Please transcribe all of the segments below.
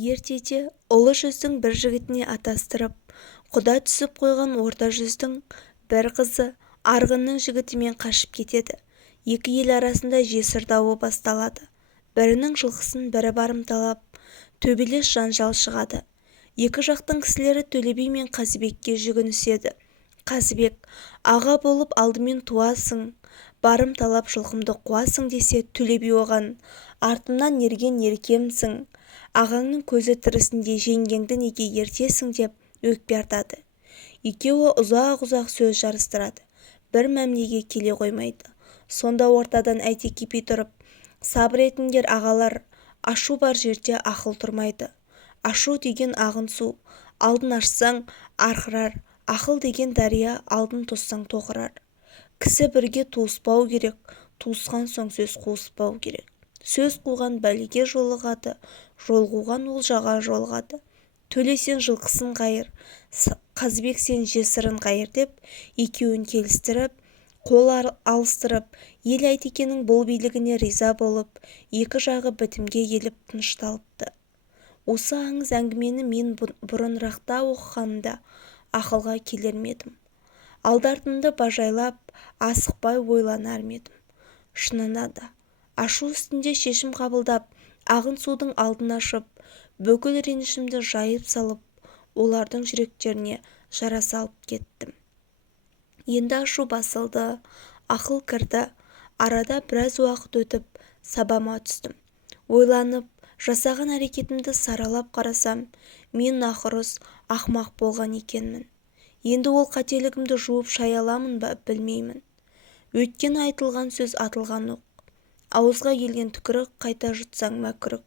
ертеде ұлы жүздің бір жігітіне атастырып, құда түсіп қойған орта жүздің бір қызы арғынның жігітімен қашып кетеді. Екі ел арасында жесір дауы басталады. Бірінің жылқысын бірі барымталап, төбелес жанжал шығады. Екі жақтың кісілері Төле би мен Қазыбекке жүгініседі. Қазыбек, аға болып алдымен туасың, барымталап жылқымды қуасың десе, Төле би оған, артымнан ерген еркемсің, ағаңның көзі тірісінде жеңгеңді неге ертесің деп өкпе артады. Екеуі ұзақ-ұзақ сөз жарыстырады. Бір мәмлеге келе қоймайды. Сонда ортадан Әйтеке би тұрып, сабыр етіңдер ағалар, ашу бар жерде ақыл тұрмайды. Ашу деген ағын су, алдын ашсаң арқырар, ақыл деген дария, алдын тоссаң тоқырар. Кісі бірге туыспау керек, туысқан соң сөз қуыспау керек. Сөз қуған бәлеге жолығады, жол қуған олжаға жолығады. Төле сен жылқысын қайыр, Қазыбек сен жесірін қайыр деп, екеуін келістіріп, қол алыстырып, ел Әйтекенің бұл билігіне риза болып, екі жағы бітімге келіп тынышталыпты. Осы аңыз әңгімені мен бұрынырақта оқығанымда ақылға келер медім. Алды-артымды бажайлап, асықпай ойланар медім. Шынына да, ашу үстінде шешім қабылдап, ағын судың алдын ашып, бүкіл ренішімді жайып салып, олардың жүректеріне жара салып кеттім. Енді ашу басылды, ақыл кірді. Арада біраз уақыт өтіп, сабама түстім. Ойланып, жасаған әрекетімді саралап қарасам, мен нақұрыс, ақымақ болған екенмін. Енді ол қателігімді жуып шая аламын ба, білмеймін. Өйткені айтылған сөз атылған оқ. Ауызға келген түкірік қайта жұтсаң мәкірік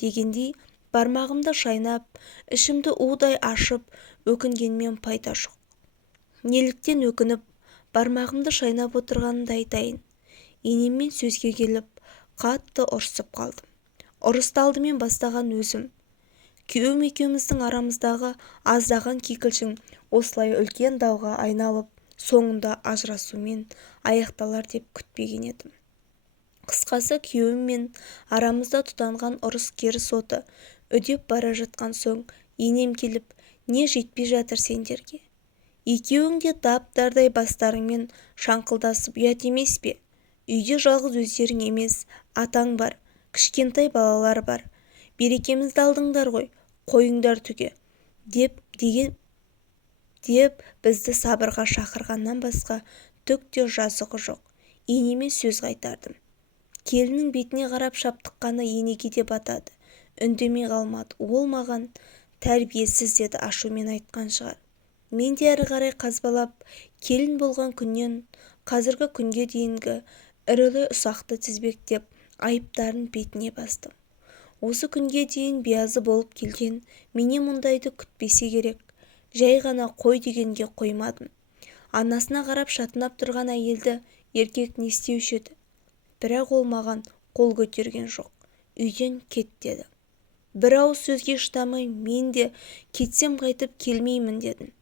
дегендей, бармағымды шайнап, ішімді удай ашып, өкінгенмен пайда жоқ. Неліктен өкініп, бармағымды шайнап отырғанымды айтайын. Енеммен сөзге келіп, қатты ұрсып қалдым. Ұрысты алдымен бастаған өзім. Күйеуім екеуміздің арамыздағы аздаған кикілжің осылай үлкен дауға айналып, соңында ажырасумен аяқталар деп күтпеген едім. Қысқасы, күйеуіммен арамызда тұтанған ұрыс керіс оты үдеп бара жатқан соң, енем келіп, не жетпей жатыр сендерге? Екеуің де дап-дардай бастарыңмен шаңқылдасып ұят емес пе? Үйде жалғыз өздерің емес, атаң бар, кішкентай балалар бар. Берекемізді алдыңдар ғой, қойыңдар түге, деп бізді сабырға шақырғаннан басқа түк те жазығы жоқ. Енеме сөз қайтардым. Келіннің бетіне қарап шаптыққаны енеге де батады. Үндемей қалмады. Ол маған тәрбиесіз деді, ашумен айтқан шығар. Мен де әрі қарай қазбалап, келін болған күннен қазіргі күнге дейінгі ірілі-ұсақты тізбектеп, айыптарын бетіне бастым. Осы күнге дейін биязы болып келген менен мұндайды күтпесе керек. Жай ғана қой дегенге қоймадым. Анасына қарап шатынап тұрған әйелді еркек не істеуші еді? Бірақ ол маған қол көтерген жоқ. Үйден кет деді. Бір ауыз сөзге шыдамай, мен де кетсем қайтып келмеймін дедім.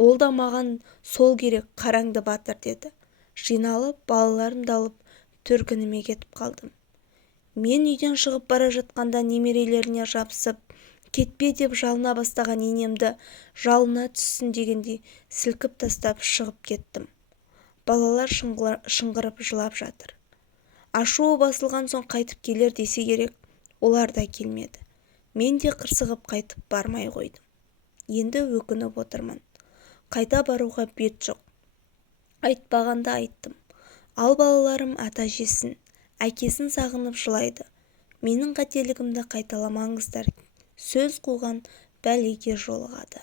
Ол да маған сол керек, қараңды батыр деді. Жиналып, балаларымды алып, төркініме кетіп қалдым. Мен үйден шығып бара жатқанда немерелеріне жабысып, кетпе деп жалына бастаған енемді жалына түссін дегендей сілкіп тастап шығып кеттім. Балалар шыңғырып жылап жатыр. Ашуы басылған соң қайтып келер десе керек, олар да келмеді. Мен де қырсығып қайтып бармай қойдым. Енді өкініп отырмын. Қайта баруға бет жоқ. Айтпағанда айттым. Ал балаларым ата-әжесін, әкесін сағынып жылайды. Менің қателігімді қайталамаңыздар. Сөз қуған бәлеге жолығады.